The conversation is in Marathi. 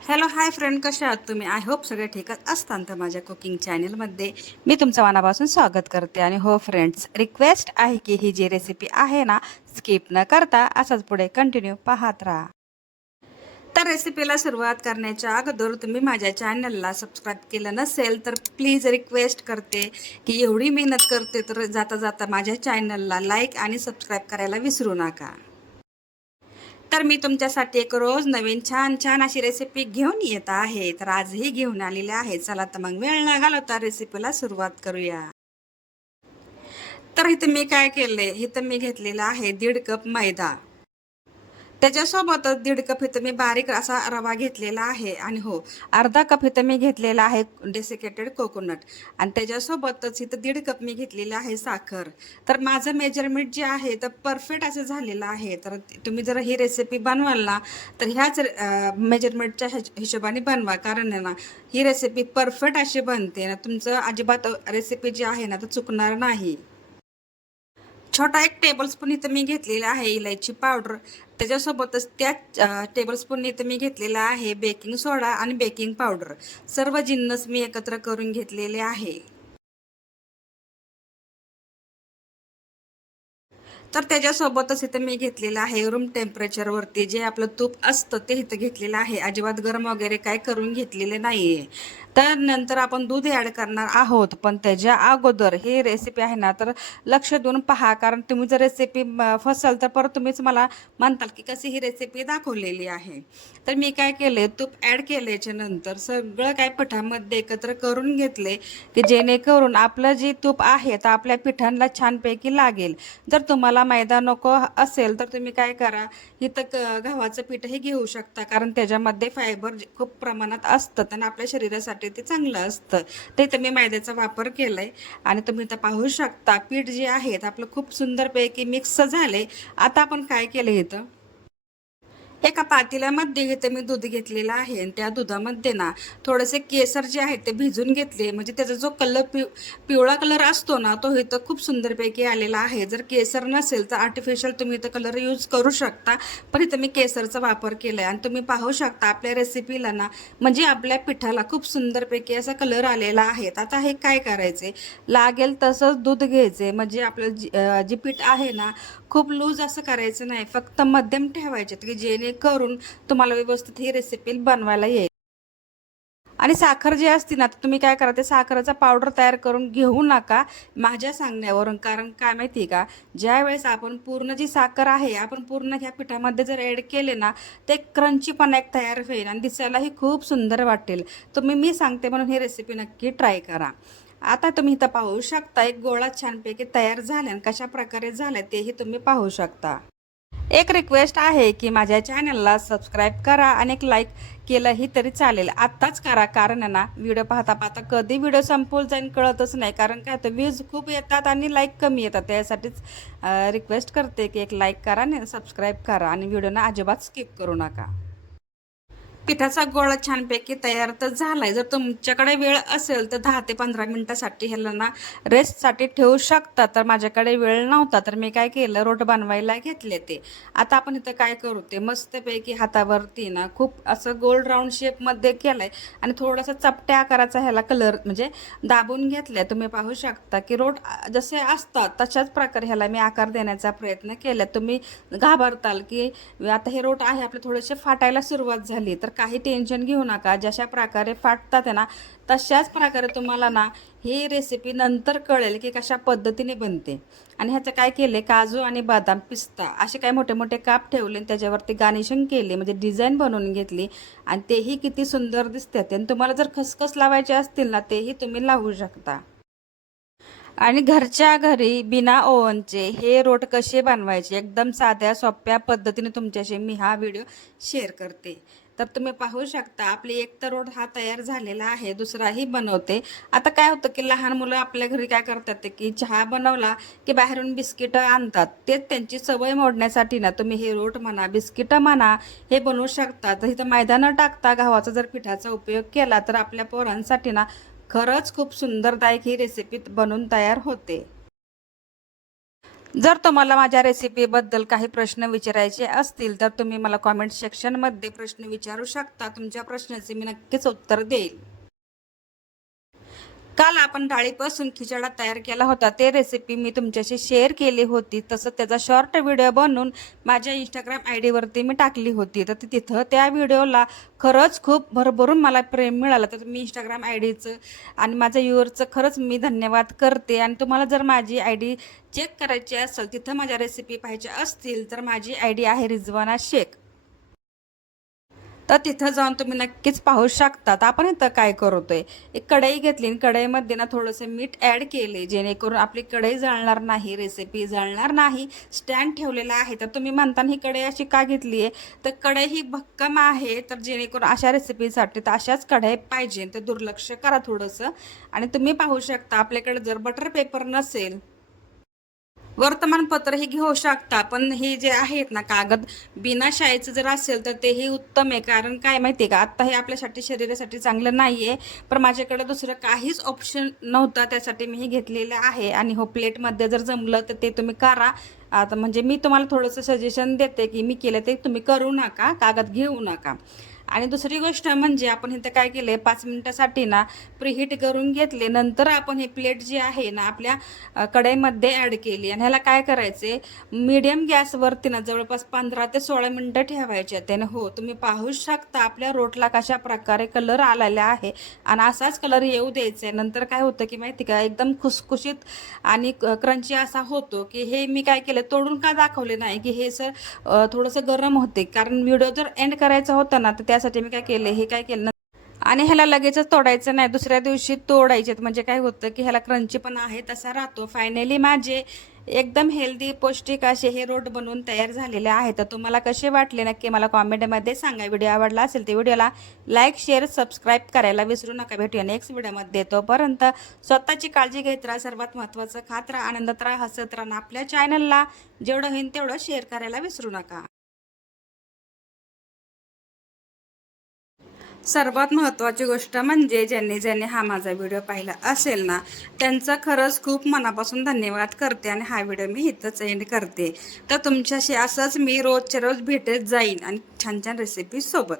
हॅलो हाय फ्रेंड, कसे आहात तुम्ही? आय होप सगळे ठीकच असतात. तर माझ्या कुकिंग चॅनलमध्ये मी तुमचं मनापासून स्वागत करते. आणि हो फ्रेंड्स, रिक्वेस्ट आहे की ही जी रेसिपी आहे ना, स्किप न करता असंच पुढे कंटिन्यू पाहत राहा. तर रेसिपीला सुरुवात करण्याच्या अगोदर तुम्ही माझ्या चॅनलला सबस्क्राईब केलं नसेल तर प्लीज रिक्वेस्ट करते की एवढी मेहनत करते तर जाता जाता माझ्या चॅनलला लाईक आणि सबस्क्राईब करायला विसरू नका. तर मी तुमच्यासाठी एक रोज नवीन छान छान अशी रेसिपी घेऊन येत आहे. तर आजही घेऊन आलेले आहे. चला तर मग वेळ न घालवता रेसिपीला सुरुवात करूया. तर इथं मी काय केलंय, इथं मी घेतलेला आहे 1.5 कप मैदा. त्याच्यासोबतच 1.5 कप इथं मी बारीक असा रवा घेतलेला आहे. आणि हो, अर्धा कप इथं मी घेतलेला आहे डेसिकेटेड कोकोनट. आणि त्याच्यासोबतच इथं 1.5 कप मी घेतलेलं आहे साखर. तर माझं मेजरमेंट जे आहे तर परफेक्ट असं झालेलं आहे. तर तुम्ही जर ही रेसिपी बनवाल ना, तर ह्याच मेजरमेंटच्या हिशोबाने बनवा. कारण आहे ना, ही रेसिपी परफेक्ट अशी बनते ना, तुमचं अजिबात रेसिपी जी आहे ना तर चुकणार नाही. छोटा एक टेबलस्पून इथं मी घेतलेला आहे इलायची पावडर. त्याच्यासोबतच त्याच टेबलस्पून इथं मी घेतलेला आहे बेकिंग सोडा आणि बेकिंग पावडर. सर्व जिन्नस मी एकत्र करून घेतलेले आहे. तर त्याच्यासोबतच इथं मी घेतलेलं आहे रूम टेम्परेचरवरती जे आपलं तूप असतं ते इथं घेतलेलं आहे. अजिबात गरम वगैरे काय करून घेतलेले नाही आहे. तर नंतर आपण दूध ॲड करणार आहोत. पण त्याच्या अगोदर ही रेसिपी आहे ना, तर लक्ष देऊन पहा. कारण तुम्ही जर रेसिपी फसाल तर परत तुम्हीच मला म्हणताल की कशी ही रेसिपी दाखवलेली आहे. तर मी काय केले, तूप ॲड केल्याच्या नंतर सगळं काय पिठामध्ये एकत्र करून घेतले की जेणेकरून आपलं जे तूप आहे तर आपल्या पिठांना छानपैकी लागेल. जर तुम्हाला मैदा नको असेल तर तुम्ही काय करा, इथं गव्हाचं पीठही घेऊ शकता. कारण त्याच्यामध्ये फायबर खूप प्रमाणात असतं आणि आपल्या शरीरासाठी ते चांगलं असतं. ते तर मी मैद्याचा वापर केलाय. आणि तुम्ही इथं पाहू शकता पीठ जे आहे ते आपलं खूप सुंदरपैकी मिक्स झाले. आता आपण काय केलं इथं, एका पातेल्यामध्ये इथं मी दूध घेतलेलं आहे. आणि त्या दुधामध्ये ना थोडेसे केसर जे आहे ते भिजून घेतले. म्हणजे त्याचा जो कलर पिवळा कलर असतो ना, तो इथं खूप सुंदरपैकी आलेला आहे. जर केसर नसेल तर आर्टिफिशियल तुम्ही इथं कलर यूज करू शकता. पण इथं मी केसरचा वापर केलाय. आणि तुम्ही पाहू शकता आपल्या रेसिपीला ना, म्हणजे आपल्या पिठाला खूप सुंदरपैकी असा कलर आलेला आहे. आता हे काय करायचे, लागेल तसंच दूध घ्यायचे. म्हणजे आपलं जे पीठ आहे ना, खूप लूज असं करायचं नाही, फक्त मध्यम ठेवायचे की जेणेकरून तुम्हाला व्यवस्थित ही रेसिपी बनवायला येईल. आणि साखर जी असते ना, तर तुम्ही काय करा, ते साखरेचा पावडर तयार करून घेऊ नका माझ्या सांगण्यावरून. कारण काय माहिती आहे का, ज्यावेळेस आपण पूर्ण जी साखर आहे आपण पूर्ण ह्या पिठामध्ये जर ॲड केले ना, ते क्रंची पण एक तयार होईल आणि दिसायलाही खूप सुंदर वाटेल. तुम्ही मी सांगते म्हणून ही रेसिपी नक्की ट्राय करा. आता तुम्ही इथं पाहू शकता एक गोळा छानपैकी तयार झाला आणि कशा प्रकारे झाला तेही तुम्ही पाहू शकता. एक रिक्वेस्ट आहे की माझ्या चॅनलला सबस्क्राईब करा आणि एक लाईक केलंही तरी चालेल. आत्ताच करा. कारण आहे ना, व्हिडिओ पाहता पाहता कधी व्हिडिओ संपवून जाईन कळतच नाही. कारण काय होतं, व्ह्यूज खूप येतात आणि लाईक कमी येतात. त्यासाठीच रिक्वेस्ट करते की एक लाईक करा आणि सबस्क्राईब करा आणि व्हिडिओना अजिबात स्किप करू नका. पिठाचा गोळा छानपैकी तयार तर झालाय. जर तुमच्याकडे वेळ असेल तर 10 ते 15 मिनिटासाठी ह्याला ना रेस्टसाठी ठेवू शकता. तर माझ्याकडे वेळ नव्हता तर मी काय केलं, रोट बनवायला घेतले ते. आता आपण इथं काय करू, ते मस्तपैकी हातावरती ना खूप असं गोल राऊंड शेपमध्ये केलंय. आणि थोडासा चपट्या आकाराचा ह्याला कलर म्हणजे दाबून घेतलाय. तुम्ही पाहू शकता की रोट जसे असतात तशाच प्रकारे ह्याला मी आकार देण्याचा प्रयत्न केला. तुम्ही घाबरताल की आता हे रोट आहे आपले थोडेसे फाटायला सुरुवात झाली, तर काही टेन्शन घेऊ नका. जशा प्रकारे फाटतात आहे ना, तशाच प्रकारे तुम्हाला ना ही रेसिपी नंतर कळेल की कशा पद्धतीने बनते. आणि ह्याचं काय केले, काजू आणि बदाम, पिस्ता असे काही मोठे मोठे काप ठेवले आणि त्याच्यावरती गार्निशिंग केले, म्हणजे डिझाईन बनवून घेतली. आणि तेही किती सुंदर दिसतात. आणि तुम्हाला जर खसखस लावायचे असतील ना, तेही तुम्ही लावू शकता. आणि घरच्या घरी बिना ओव्हनचे हे रोट कसे बनवायचे एकदम साध्या सोप्या पद्धतीने तुमच्याशी मी हा व्हिडिओ शेअर करते. तर तुम्ही पाहू शकता आपली एक तर रोट हा तयार झालेला आहे, दुसराही बनवते. आता काय होतं की लहान मुलं आपल्या घरी काय करतात ते की चहा बनवला की बाहेरून बिस्किटं आणतात. तेच त्यांची सवय मोडण्यासाठी ना तुम्ही हे रोट म्हणा, बिस्किटं म्हणा, हे बनवू शकता. तर इथं मैदा न टाकता गव्हाचा जर पिठाचा उपयोग केला तर आपल्या पोरांसाठी ना खरंच खूप सुंदरदायक ही रेसिपी बनून तयार होते. जर तुम्हाला माझ्या रेसिपीबद्दल काही प्रश्न विचारायचे असतील तर तुम्ही मला कॉमेंट सेक्शनमध्ये प्रश्न विचारू शकता. तुमच्या प्रश्नाचे मी नक्कीच उत्तर देईल. काल आपण डाळीपासून खिचडा तयार केला होता, ते रेसिपी मी तुमच्याशी शेअर केली होती. तसं त्याचा शॉर्ट व्हिडिओ बनवून माझ्या इंस्टाग्राम आयडीवरती मी टाकली होती. तर तिथं त्या व्हिडिओला खरंच खूप भरभरून मला प्रेम मिळालं. तर मी इंस्टाग्राम आयडीचं आणि माझ्या व्ह्यूअरचं खरंच मी धन्यवाद करते. आणि तुम्हाला जर माझी आयडी चेक करायची असेल, तिथं माझ्या रेसिपी पाहिजे असतील तर माझी आयडी आहे रिजवाना शेख. तर तिथं जाऊन तुम्ही नक्कीच पाहू शकतात. आपण इथं काय करतोय, एक कढई घेतली आणि कढईमध्ये ना थोडंसं मीठ ॲड केले, जेणेकरून आपली कढई जळणार नाही, रेसिपी जळणार नाही. स्टँड ठेवलेला आहे. तर तुम्ही म्हणताना ही कढई अशी का घेतली आहे, तर कढई ही भक्कम आहे. तर जेणेकरून अशा रेसिपीसाठी तर अशाच कढई पाहिजे. तर दुर्लक्ष करा थोडंसं. आणि तुम्ही पाहू शकता आपल्याकडे जर बटर पेपर नसेल, वर्तमानपत्र हे घेऊ शकता. पण हे जे आहेत ना कागद, बिना शाईचं जर असेल तर तेही उत्तम आहे. कारण काय माहिती आहे का, आत्ता हे आपल्यासाठी शरीरासाठी चांगलं नाही आहे. पण माझ्याकडे दुसरं काहीच ऑप्शन नव्हता, त्यासाठी मी हे घेतलेलं आहे. आणि हो प्लेटमध्ये जर जमलं तर ते तुम्ही करा. आता म्हणजे मी तुम्हाला थोडंसं सजेशन देते की मी केलं ते तुम्ही करू नका, कागद घेऊ नका. आणि दुसरी गोष्ट म्हणजे आपण इथं काय केलं, 5 मिनिटासाठी ना प्रीहीट करून घेतले. नंतर आपण हे प्लेट जी आहे ना आपल्या कढईमध्ये ॲड केली. आणि ह्याला काय करायचे, मीडियम गॅसवरती ना जवळपास 15 ते 16 मिनटं ठेवायचे. त्यानं हो तुम्ही पाहू शकता आपल्या रोटला कशा प्रकारे कलर आलेला आहे. आणि असाच कलर येऊ द्यायचा आहे. नंतर काय होतं की माहिती का, एकदम खुसखुशीत आणि क्रंची असा होतो. की हे मी काय केलं, तोडून का दाखवले नाही की हे सर थोडंसं गरम होते. कारण व्हिडिओ जर एंड करायचा होता ना, तर त्यासाठी मी काय केलं, हे काय केलं आणि ह्याला लगेचच तोडायचं नाही, दुसऱ्या दिवशी तोडायचे. म्हणजे काय होतं की ह्याला क्रंची पण आहे तसा राहतो. फायनली माझे एकदम हेल्दी पौष्टिक असे हे रोट बनवून तयार झालेले आहेत. तर तुम्हाला कसे वाटले नक्की मला कॉमेंटमध्ये सांगा. व्हिडिओ आवडला असेल तर व्हिडिओला लाईक शेअर सबस्क्राईब करायला विसरू नका. भेटूया नेक्स्ट व्हिडिओमध्ये. तोपर्यंत स्वतःची काळजी घेत राहा. सर्वात महत्त्वाचं खात राहा, आनंदात राहा, हसत राहा. आपल्या चॅनलला जेवढं होईल तेवढं शेअर करायला विसरू नका. सर्वात महत्त्वाची गोष्ट म्हणजे ज्यांनी हा माझा व्हिडिओ पाहिला असेल ना, त्यांचं खरंच खूप मनापासून धन्यवाद करते. आणि हा व्हिडिओ मी इथंच एंड करते. तर तुमच्याशी असंच मी रोजच्या रोज भेटत जाईन आणि छान छान रेसिपीसोबत.